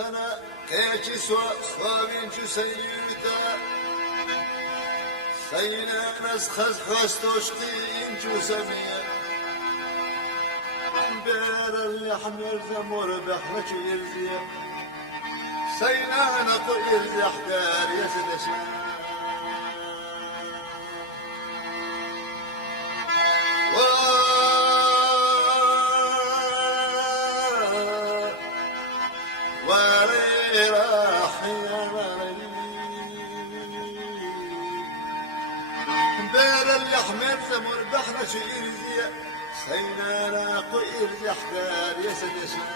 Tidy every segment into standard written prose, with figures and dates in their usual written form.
خنا كيجي سوابين سيدا سينا ناس خس توشقين جو سمية بير اللي حمل زمور بحرك يرزية سينا نقو يرزي حدار يسدشان بير اللحمة زمر بحر شيرزية سينا راقو إرزي حدار يسدشان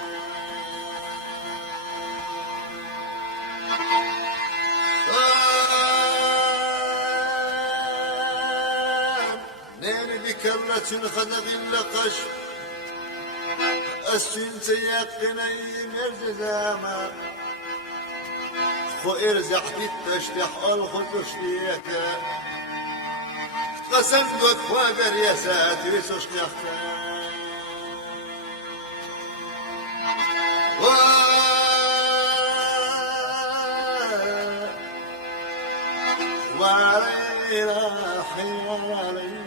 نين بكرة خذق اللقش السن سيقني مرزاما خو ارزح تتشتح الخطش ليكا قسم دوت خواقر يا ساتر سوشتيختا وعلينا حيالي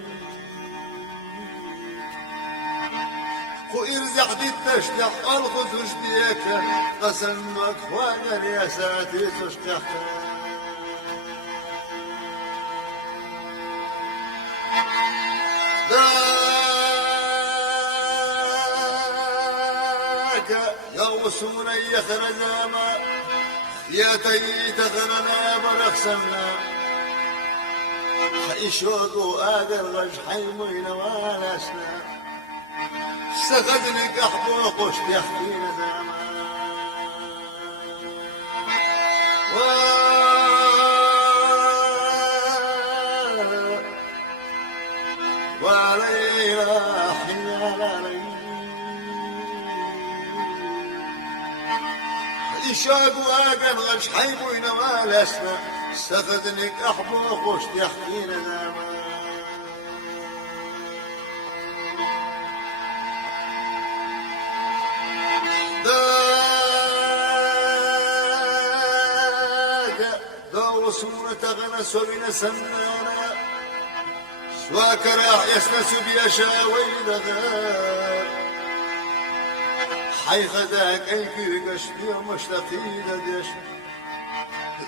خو ارزح تتشتح الخطش ليكا قسم دوت خواقر يا ساتر سوشتيختا يا وسونا يخرجاما يا تيت غننا برخصنا حيشوق آدر غج حيمين والاسنا سقدني قحبو قش يحكينا زاما وعلينا حيال علي يشاق واقن غش حيبو ينوال اسنا سخدنك احبو خوش يحكينا زاما دو سورة غنى سوينا سنانا سواك راح يسنس بيشا ويلغا حي خذاك ايكي قشبي ومشتقي لديش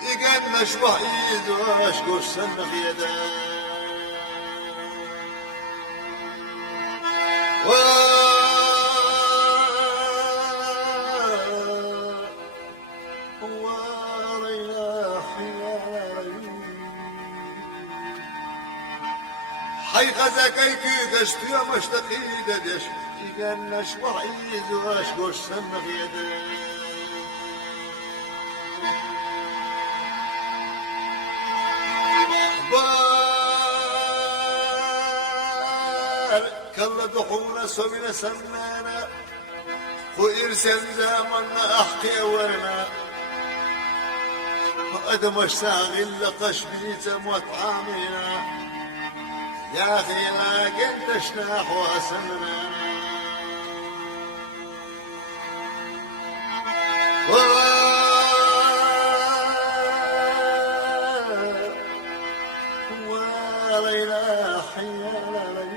يقن مشوح ايد واشقوش سنخ يدا حي خذاك ايكي قشبي ومشتقي لديش يقن مشوح ايد واشقوش سنخ يدا كلا دحونا سوينا سنانا خو إرسل زامنا أحكي ورنا أدم اشتاغل لقش بيتا مطعمنا يا أخي لا قنت شناح وسننا وليلا حيال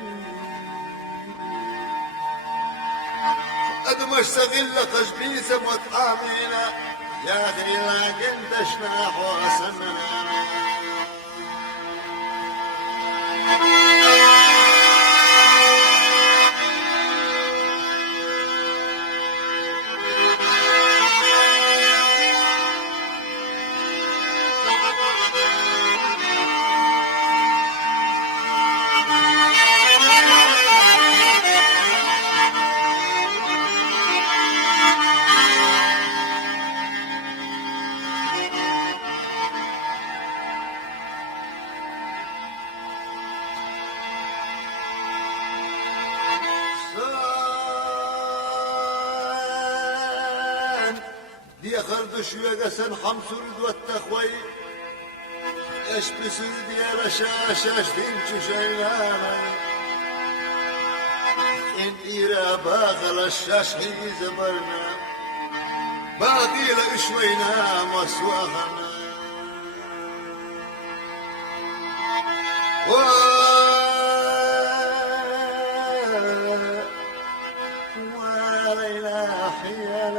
أدم اشتغل قشبيس مطعمينا يا أخي لا قنت شناح وسننا دي خردش ويقسن حمسر والتخوي اش بسرد يا رشاشاش تنشو شيلاني ان ايرا باغل الشاش هي زبرنا باقي له شوينا مسواهنا ولا حيال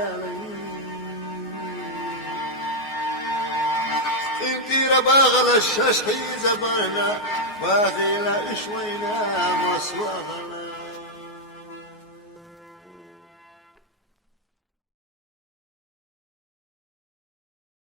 انتي باغل الشاش حي زبانا باغي له شوينا مسواهنا